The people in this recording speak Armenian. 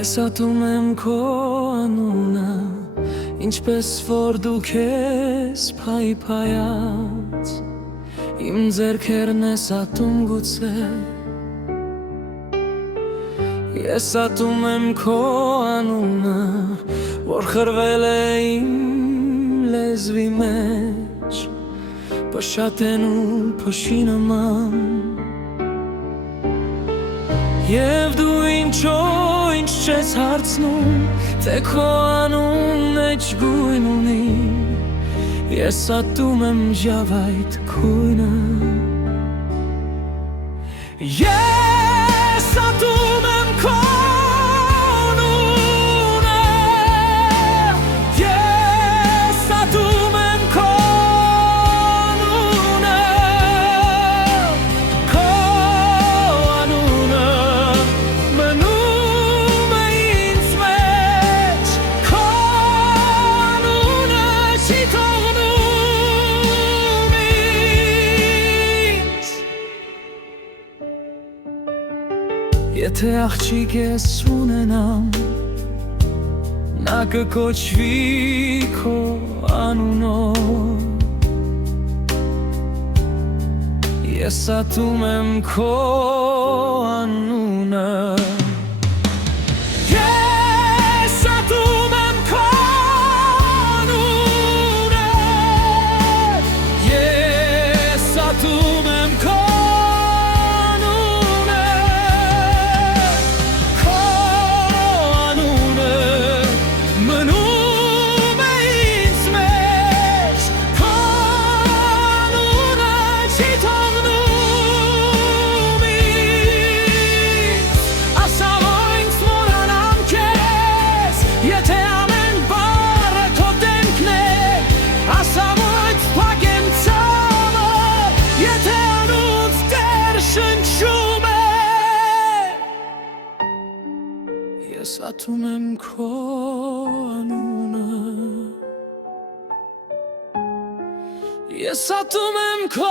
Ես ատում եմ քո անունը, ինչպես որ դու քեզ փայփայած, իմ ձեռքերն ես ատում գուցե։ Ես ատում եմ քո անունը, որ խրվել է իմ լեզվի մեջ, փշատեն ու փշի նման։ Եվ դու ինչ չես հարցնում, թե քո անունն էջ գույն ունի, ես ատում եմ ժավայթ քույնը։ Ես ատում եմ քո անունը, ես ատում եմ քո անունը, քո անունը մնում է ինձ մեջ, քո անունը չի թողնում ինձ։ Եթե աղջիկ ես ունենամ, նա կկոչվի քո անունով, ես ատում եմ քո անունը։ Ես ատում եմ քո անունը, ես ատում եմ քո անունը, քո անունը մնում է ինձ մեջ, քո անունը չի թողնում ինձ։ Ասա որ ինձ մոռանամ քեզ, եթե ամեն բառը քո դեմքն է, ասա որ ինձ փակեմ ցավը, եթե անունց դեր շնչում է։ Ես ատում եմ քո անունը, ես ատում եմ քո